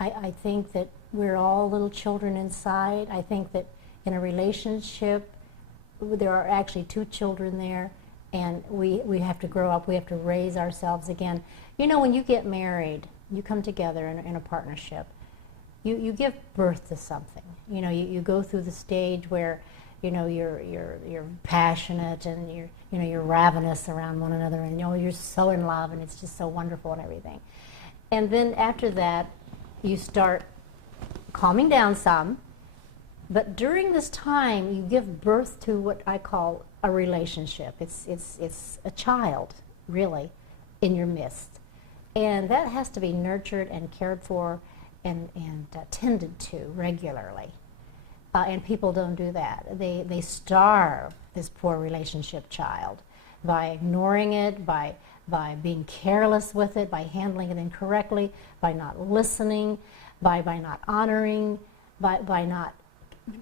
I think that we're all little children inside. I think that in a relationship, there are actually two children there, and we have to grow up. We have to raise ourselves again. You know, when you get married, you come together in a partnership. You give birth to something. You know, you go through the stage where, you know, you're passionate and you're ravenous around one another, and you're so in love, and it's just so wonderful and everything. And then after that, you start calming down some. But during this time, you give birth to what I call a relationship. It's a child, really, in your midst. And that has to be nurtured and cared for and tended to regularly. And people don't do that. They starve this poor relationship child by ignoring it, by being careless with it, by handling it incorrectly, by not listening, by not honoring, by not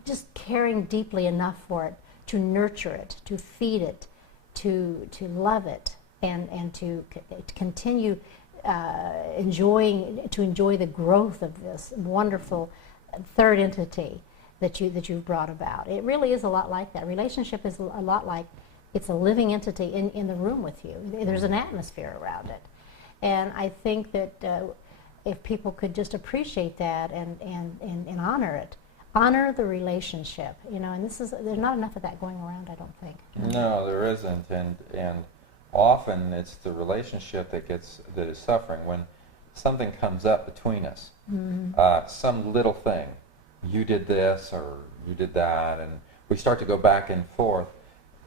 just caring deeply enough for it to nurture it, to feed it, to love it, and to continue enjoy the growth of this wonderful third entity that you've brought about. It really is a lot like that. Relationship is a lot like it's a living entity in the room with you. There's an atmosphere around it, and I think that if people could just appreciate that and honor it. Honor the relationship, you know, and there's not enough of that going around, I don't think. No, there isn't, and often it's the relationship that is suffering when something comes up between us, some little thing. You did this or you did that, and we start to go back and forth.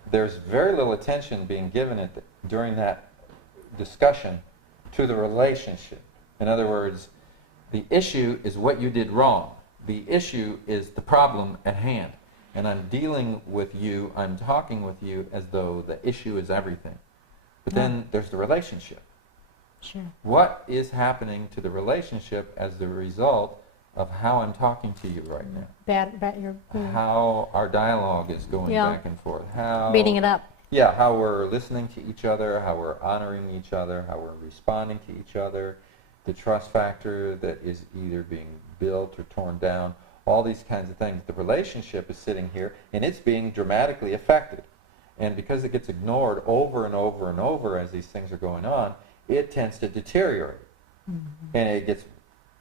There's very little attention being given during that discussion to the relationship. In other words, the issue is what you did wrong. The issue is the problem at hand. And I'm dealing with you, I'm talking with you as though the issue is everything. But then there's the relationship. Sure. What is happening to the relationship as the result of how I'm talking to you right now? How our dialogue is going back and forth. How beating it up. Yeah, how we're listening to each other, how we're honoring each other, how we're responding to each other, the trust factor that is either being built or torn down, all these kinds of things. The relationship is sitting here, and it's being dramatically affected. And because it gets ignored over and over and over as these things are going on, it tends to deteriorate. And it gets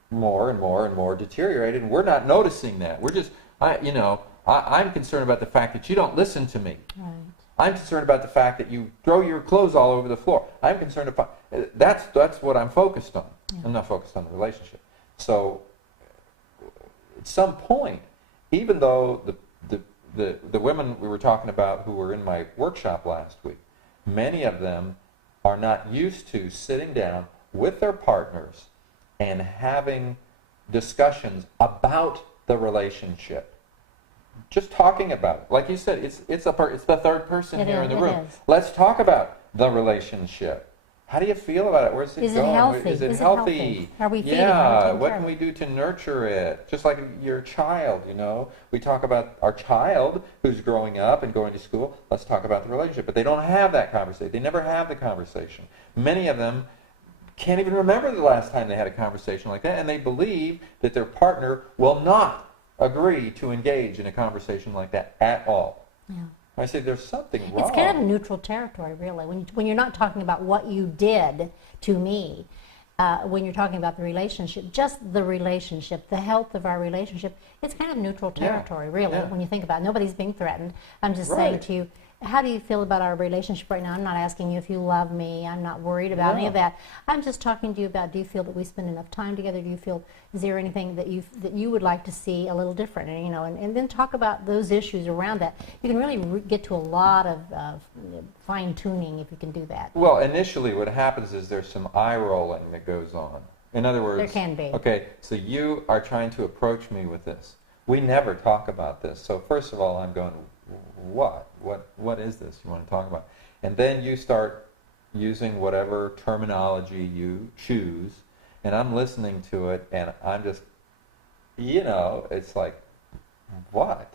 more and more and more deteriorated, and we're not noticing that. We're just, I'm concerned about the fact that you don't listen to me. Right. I'm concerned about the fact that you throw your clothes all over the floor. I'm concerned about, that's what I'm focused on. Yeah. I'm not focused on the relationship. So at some point, even though the women we were talking about who were in my workshop last week, many of them are not used to sitting down with their partners and having discussions about the relationship. Just talking about it. Like you said, it's the third person here in the room. Let's talk about the relationship. How do you feel about it? Where's it going? Is it healthy? Is it healthy? Are we feeding it? Yeah, what can we do to nurture it? Just like your child, you know. We talk about our child who's growing up and going to school. Let's talk about the relationship. But they don't have that conversation. They never have the conversation. Many of them can't even remember the last time they had a conversation like that, and they believe that their partner will not agree to engage in a conversation like that at all. Yeah. I say there's something wrong. It's kind of a neutral territory, really. When you're not talking about what you did to me, when you're talking about the relationship, just the relationship, the health of our relationship, it's kind of neutral territory, really, when you think about it. Nobody's being threatened. I'm just saying to you, how do you feel about our relationship right now? I'm not asking you if you love me. I'm not worried about any of that. I'm just talking to you about, do you feel that we spend enough time together? Do you feel, is there anything that you would like to see a little different? And, you know, and then talk about those issues around that. You can really get to a lot of fine-tuning if you can do that. Well, initially what happens is there's some eye-rolling that goes on. In other words, there can be. Okay, so you are trying to approach me with this. We never talk about this. So first of all, I'm going, what is this you want to talk about? And then you start using whatever terminology you choose, and I'm listening to it, and I'm just, you know, it's like, what?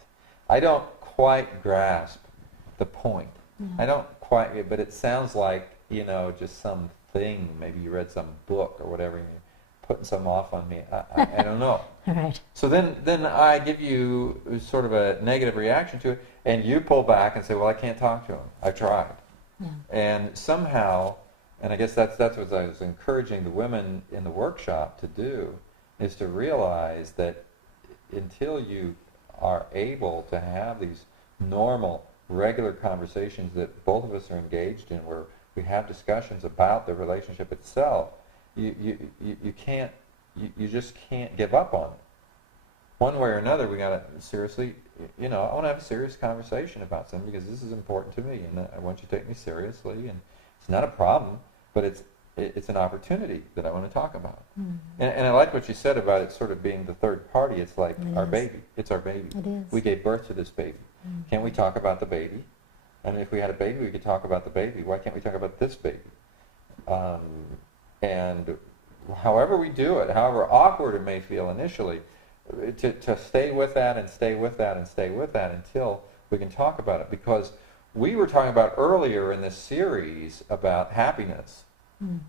I don't quite grasp the point. I don't quite, but it sounds like, you know, just some thing, maybe you read some book or whatever, and you putting some off on me. I don't know. Right. So then I give you sort of a negative reaction to it, and you pull back and say, well, I can't talk to him. I tried. Yeah. And somehow, and I guess that's what I was encouraging the women in the workshop to do, is to realize that until you are able to have these normal, regular conversations that both of us are engaged in, where we have discussions about the relationship itself, you just can't give up on it. One way or another, we got to seriously, I want to have a serious conversation about something because this is important to me, and I want you to take me seriously. And it's not a problem, but it's an opportunity that I want to talk about. Mm-hmm. And I like what you said about it sort of being the third party. It's like our baby. It's our baby. It is. We gave birth to this baby. Mm-hmm. Can't we talk about the baby? I mean, if we had a baby, we could talk about the baby. Why can't we talk about this baby? And however we do it, however awkward it may feel initially, to stay with that and stay with that and stay with that until we can talk about it. Because we were talking about earlier in this series about happiness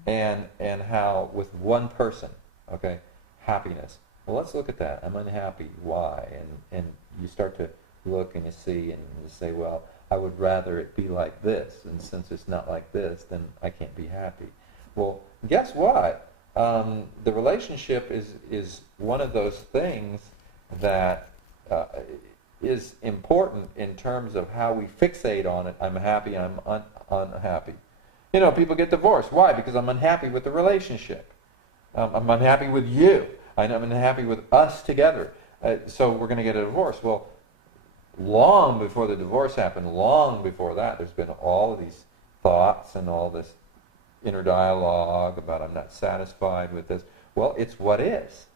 and how with one person, okay, happiness. Well, let's look at that. I'm unhappy. Why? And you start to look and you see and you say, well, I would rather it be like this, and since it's not like this, then I can't be happy. Well, guess what? The relationship is one of those things that is important in terms of how we fixate on it. I'm happy, I'm unhappy. People get divorced. Why? Because I'm unhappy with the relationship. I'm unhappy with you. I'm unhappy with us together. So we're going to get a divorce. Well, long before the divorce happened, long before that, there's been all of these thoughts and all this inner dialogue about I'm not satisfied with this. Well, it's what is.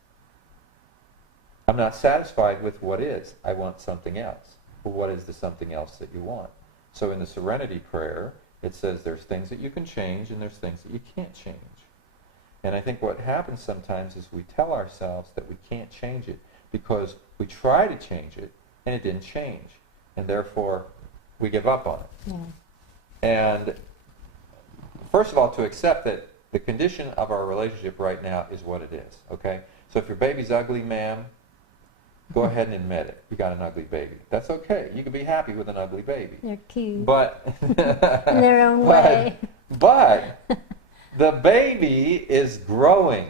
I'm not satisfied with what is. I want something else. Well, what is the something else that you want? So in the Serenity Prayer, it says there's things that you can change and there's things that you can't change. And I think what happens sometimes is we tell ourselves that we can't change it because we try to change it and it didn't change. And therefore, we give up on it. Yeah. And first of all, to accept that the condition of our relationship right now is what it is, okay? So if your baby's ugly, ma'am, go ahead and admit it. You got an ugly baby. That's okay. You can be happy with an ugly baby. They're cute. But in their own way. But the baby is growing.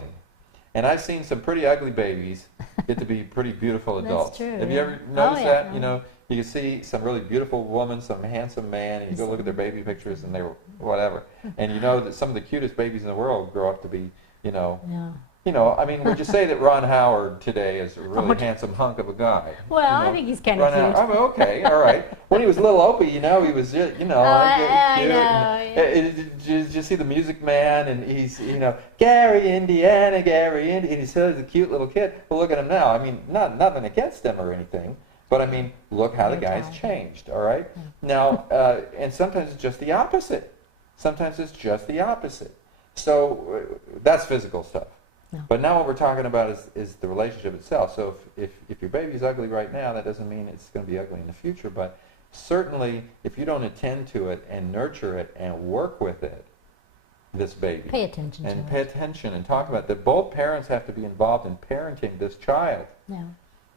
And I've seen some pretty ugly babies get to be pretty beautiful adults. That's true. Have you ever noticed that? You can see some really beautiful woman, some handsome man, and you go look at their baby pictures and they were whatever. And you know that some of the cutest babies in the world grow up to be, would you say that Ron Howard today is a really handsome hunk of a guy? Well, I think he's kind of cute. Okay, all right. When he was a little Opie, he was, cute. I know. Did you see the Music Man? And he's, Gary, Indiana, and he's such a cute little kid. Well, look at him now. I mean, nothing against him or anything. But I mean, look how the guy's changed, all right? Now, and sometimes it's just the opposite. Sometimes it's just the opposite. So that's physical stuff. No. But now what we're talking about is the relationship itself. So if your baby's ugly right now, that doesn't mean it's going to be ugly in the future. But certainly, if you don't attend to it and nurture it and work with it, this baby. Pay attention to it. And pay attention and talk about it. That both parents have to be involved in parenting this child. Yeah.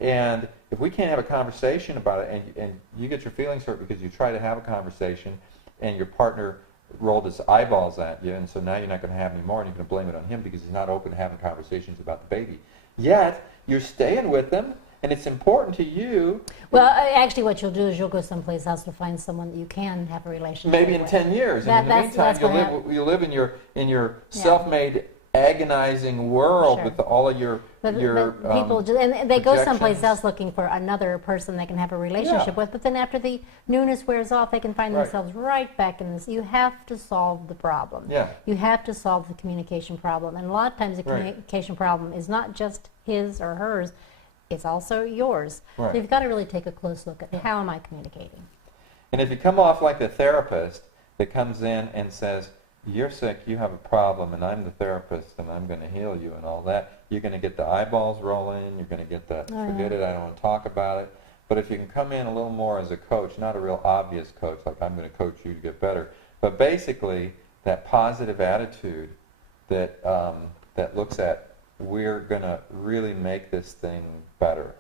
And if we can't have a conversation about it, and you get your feelings hurt because you try to have a conversation, and your partner rolled his eyeballs at you, and so now you're not going to have any more, and you're going to blame it on him because he's not open to having conversations about the baby. Yet, you're staying with them, and it's important to you. Well, actually what you'll do is you'll go someplace else to find someone that you can have a relationship with. Maybe in 10 years. And in the meantime, you live in your self-made, agonizing world with all of your people and they go someplace else looking for another person they can have a relationship with, but then after the newness wears off, they can find themselves right back in this. You have to solve the problem. Yeah. You have to solve the communication problem, and a lot of times the communication problem is not just his or hers, it's also yours. Right. So you've got to really take a close look at how am I communicating. And if you come off like the therapist that comes in and says, you're sick, you have a problem, and I'm the therapist, and I'm going to heal you and all that, you're going to get the eyeballs rolling, you're going to get the, forget it, I don't want to talk about it. But if you can come in a little more as a coach, not a real obvious coach, like I'm going to coach you to get better, but basically that positive attitude that, that looks at we're going to really make this thing better.